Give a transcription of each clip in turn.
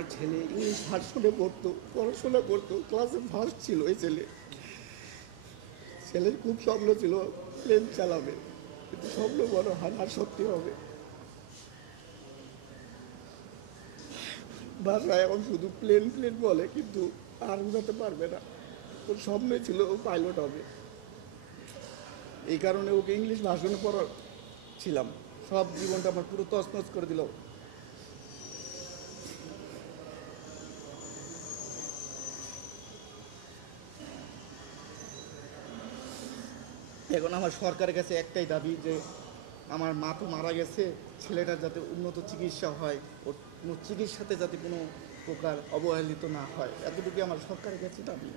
আমার ছেলে ইংলিশ ভার্সনে পড়তো, পড়াশোনা করতো, ক্লাসে ফার্স্ট ছিল। এই ছেলের খুব স্বপ্ন ছিল প্লেন চালাবে, কিন্তু স্বপ্ন বড় হয় আর সত্যি হবে। বাসায় এখন শুধু প্লেন প্লেন বলে, কিন্তু আর উড়াতে পারবে না। ওর স্বপ্ন ছিল ও পাইলট হবে। এই কারণে ওকে ইংলিশ ভার্সনে পড়াচ্ছিলাম। সব জীবনটা আমার পুরো তছনছ করে দিল। এখন আমার সরকারের কাছে একটাই দাবি যে আমার মা তো মারা গেছে, ছেলেটার যাতে উন্নত চিকিৎসা হয়, ওর কোনো চিকিৎসাতে যাতে কোনো প্রকার অবহেলিত না হয়, এতটুকু আমার সরকারের কাছে দাবি।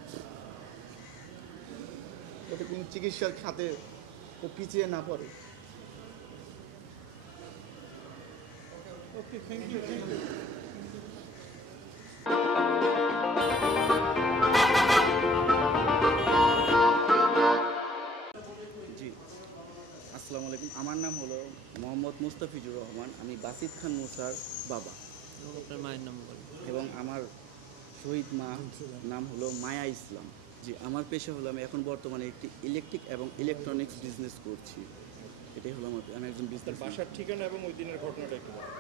যাতে কোনো চিকিৎসার খাতে ও পিছিয়ে না পড়ে। ওকে, থ্যাংক ইউ, থ্যাংক ইউ। জি, আসসালামু আলাইকুম। আমার নাম হলো মোহাম্মদ মুস্তাফিজুর রহমান। আমি বাসিত খান মুসার বাবা। এবং আপনার মায়ের নাম বলেন। এবং আমার শহীদ মা নাম হলো মায়া ইসলাম। জি, আমার পেশা হলো আমি এখন বর্তমানে একটি ইলেকট্রিক এবং ইলেকট্রনিক্স বিজনেস করছি। এটাই হলো আমি একজন তার বিজনেস। বাসার ঠিকানা এবং ওই দিনের ঘটনাটা একটু বলুন।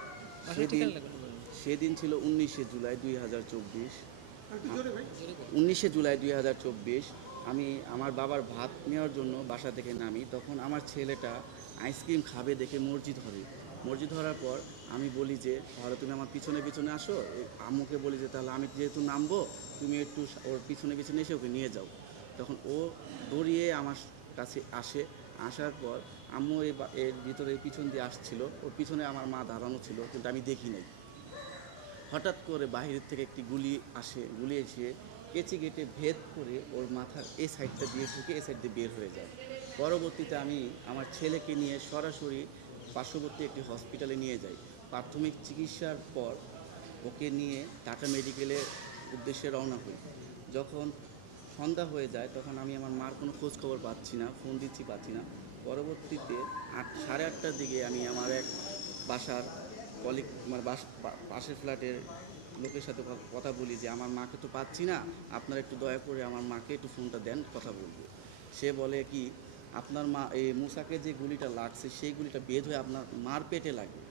বাসার সেদিন ঠিকানা লেখা বলেন। সেদিন ছিল 19শে জুলাই 2024। জোরে বলেন। 19শে জুলাই 2024 আমি আমার বাবার ভাত নেওয়ার জন্য বাসা থেকে নামি। তখন আমার ছেলেটা আইসক্রিম খাবে দেখে মর্জি ধরার পর আমি বলি যে তাহলে তুমি আমার পিছনে পিছনে আসো। আম্মুকে বলি যে তাহলে আমি যেহেতু নামবো, তুমি একটু ওর পিছনে পিছনে এসে ওকে নিয়ে যাও। তখন ও দৌড়িয়ে আমার কাছে আসার পর আম্মু এর ভিতরে পিছন দিয়ে আসছিল, ওর পিছনে আমার মা দাঁড়ানো ছিল, কিন্তু আমি দেখি নাই। হঠাৎ করে বাহিরের থেকে একটি গুলি এসে কেচি গেটে ভেদ করে ওর মাথার এই সাইডটা দিয়ে ঢুকে এই সাইড দিয়ে বের হয়ে যায়। পরবর্তীতে আমি আমার ছেলেকে নিয়ে সরাসরি পার্শ্ববর্তী একটি হসপিটালে নিয়ে যাই। প্রাথমিক চিকিৎসার পর ওকে নিয়ে ঢাকা মেডিকেলের উদ্দেশ্যে রওনা হই। যখন সন্ধ্যা হয়ে যায় তখন আমি আমার মার কোনো খোঁজ খবর পাচ্ছি না, ফোন পাচ্ছি না। পরবর্তীতে 8:30টার দিকে আমি আমার এক বাসার কলিগ, আমার পাশের ফ্ল্যাটের লোকের সাথে কথা বলি যে আমার মাকে তো পাচ্ছি না, আপনারা একটু দয়া করে আমার মাকে একটু ফোনটা দেন, কথা বলবো। সে বলে কি, আপনার মা এই মুসাকে যে গুলিটা লাগছে সেই গুলিটা বের হয়ে আপনার মার পেটে লাগে,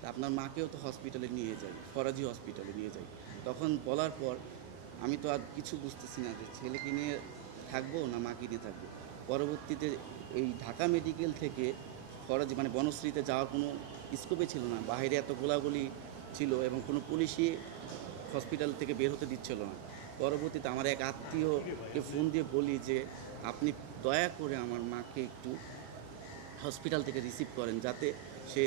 তা আপনার মাকেও তো হসপিটালে নিয়ে যাই, ফরাজি হসপিটালে নিয়ে যাই। তখন বলার পর আমি তো আর কিছু বুঝতেছি না যে ছেলেকে নিয়ে থাকবো না মাকে নিয়ে থাকবো। পরবর্তীতে এই ঢাকা মেডিকেল থেকে ফরাজি মানে বনশ্রীতে যাওয়ার কোনো স্কোপে ছিল না, বাইরে এত গোলাগুলি ছিল এবং কোনো পুলিশই হসপিটাল থেকে বের হতে দিচ্ছিল না। পরবর্তীতে আমার এক আত্মীয়কে ফোন দিয়ে বলি যে আপনি দয়া করে আমার মাকে একটু হসপিটাল থেকে রিসিভ করেন, যাতে সে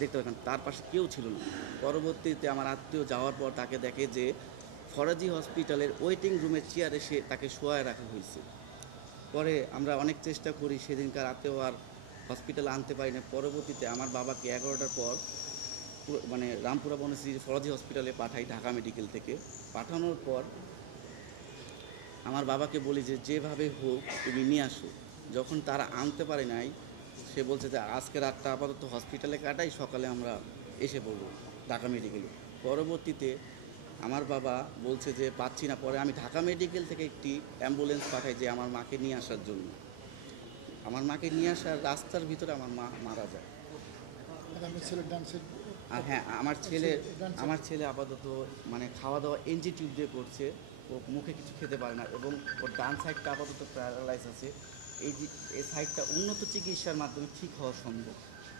দেখতে পারেন। তার পাশে কেউ ছিল না। পরবর্তীতে আমার আত্মীয় যাওয়ার পর তাকে দেখে যে ফরাজি হসপিটালের ওয়েটিং রুমের চেয়ারে তাকে শোয়ায় রাখা হয়েছে। পরে আমরা অনেক চেষ্টা করি, সেদিনকার রাতেও আর হসপিটালে আনতে পারি না। পরবর্তীতে আমার বাবাকে 11টার পর মানে রামপুরা বনশ্রী ফরাজি হসপিটালে পাঠাই ঢাকা মেডিকেল থেকে। পাঠানোর পর আমার বাবাকে বলি যে যেভাবে হোক তুমি নিয়ে আসো। যখন তারা আনতে পারে নাই, সে বলছে যে আজকে রাতটা আপাতত হসপিটালে কাটাই, সকালে আমরা এসে পড়বো ঢাকা মেডিকেলে। পরবর্তীতে আমার বাবা বলছে যে পাচ্ছি না। পরে আমি ঢাকা মেডিকেল থেকে একটি অ্যাম্বুলেন্স পাঠাই যে আমার মাকে নিয়ে আসার জন্য। আমার মাকে নিয়ে আসার রাস্তার ভিতরে আমার মা মারা যায়। আর হ্যাঁ, আমার ছেলে আপাতত মানে খাওয়া দাওয়া এনজি টিউব দিয়ে করছে, ও মুখে কিছু খেতে পারে না এবং ওর ডান সাইডটা আপাতত প্যারালাইজ আছে। এই সাইডটা উন্নত চিকিৎসার মাধ্যমে ঠিক হওয়া সম্ভব,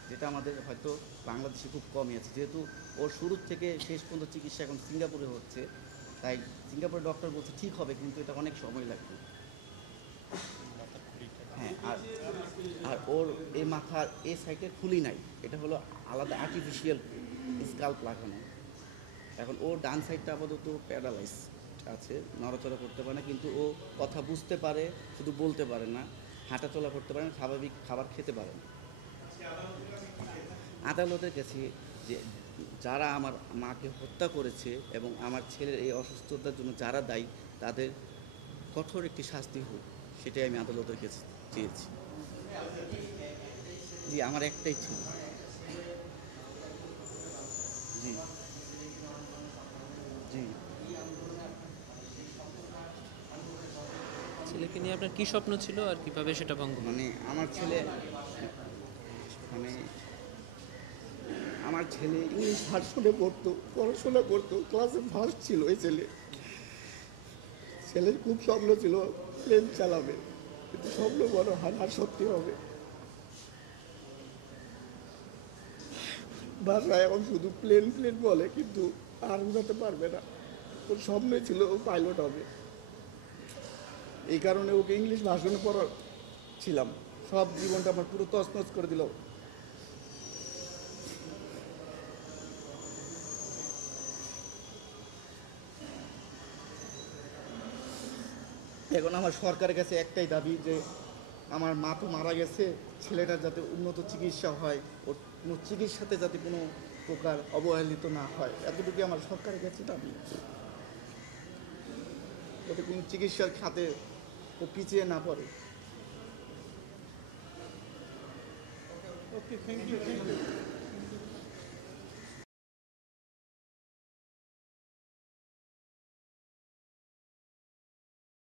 যেটা আমাদের হয়তো বাংলাদেশে খুব কমই আছে। যেহেতু ওর শুরু থেকে শেষ পর্যন্ত চিকিৎসা এখন সিঙ্গাপুরে হচ্ছে, তাই সিঙ্গাপুরের ডক্টর বলছে ঠিক হবে, কিন্তু এটা অনেক সময় লাগবে। হ্যাঁ, আর ওর এই মাথার এই সাইডে খুলি নাই, এটা হলো আলাদা আর্টিফিশিয়াল স্কাল্প লাগানো। এখন ওর ডান সাইডটা আপাতত প্যারালাইজ আছে, নড়াচড়া করতে পারে না, কিন্তু ও কথা বুঝতে পারে, শুধু বলতে পারে না, হাঁটাচলা করতে পারে না, স্বাভাবিক খাবার খেতে পারে না। আদালতের কাছে যে যারা আমার মাকে হত্যা করেছে এবং আমার ছেলের এই অসুস্থতার জন্য যারা দায়ী, তাদের কঠোর একটি শাস্তি হোক, সেটাই আমি আদালতের কাছে চেয়েছি। জি, আমার একটাই ছিল। জি। জি। ছেলেকে নিয়ে আপনার কি স্বপ্ন ছিল আর কিভাবে সেটা ভঙ্গ হলো? মানে আমার ছেলে মানে আমার ছেলে ইংলিশ ভার্সনে পড়তো, পড়াশোনা করতো, ক্লাসে ফার্স্ট ছিল এই ছেলে। ছেলের খুব স্বপ্ন ছিল প্লেন চালাবে, কিন্তু স্বপ্ন বড় হয় আর সত্যি হবে। বাসায় এখন শুধু প্লেন প্লেন বলে, কিন্তু আর উড়াতে পারবে না। ওর স্বপ্ন ছিল ও পাইলট হবে। এই কারণে ওকে ইংলিশ ভার্সনে পড়াচ্ছিলাম। সব জীবনটা আমার পুরো তছনছ করে দিল। এখন আমার সরকারের কাছে একটাই দাবি যে আমার মা তো মারা গেছে, ছেলেটার যাতে উন্নত চিকিৎসা হয়, ওর কোনো চিকিৎসাতে যাতে কোনো প্রকার অবহেলিত না হয়, এতটুকু আমার সরকারের কাছে দাবি। যাতে কোনো চিকিৎসার খাতে ও পিছিয়ে না পড়ে। ওকে, থ্যাংক ইউ।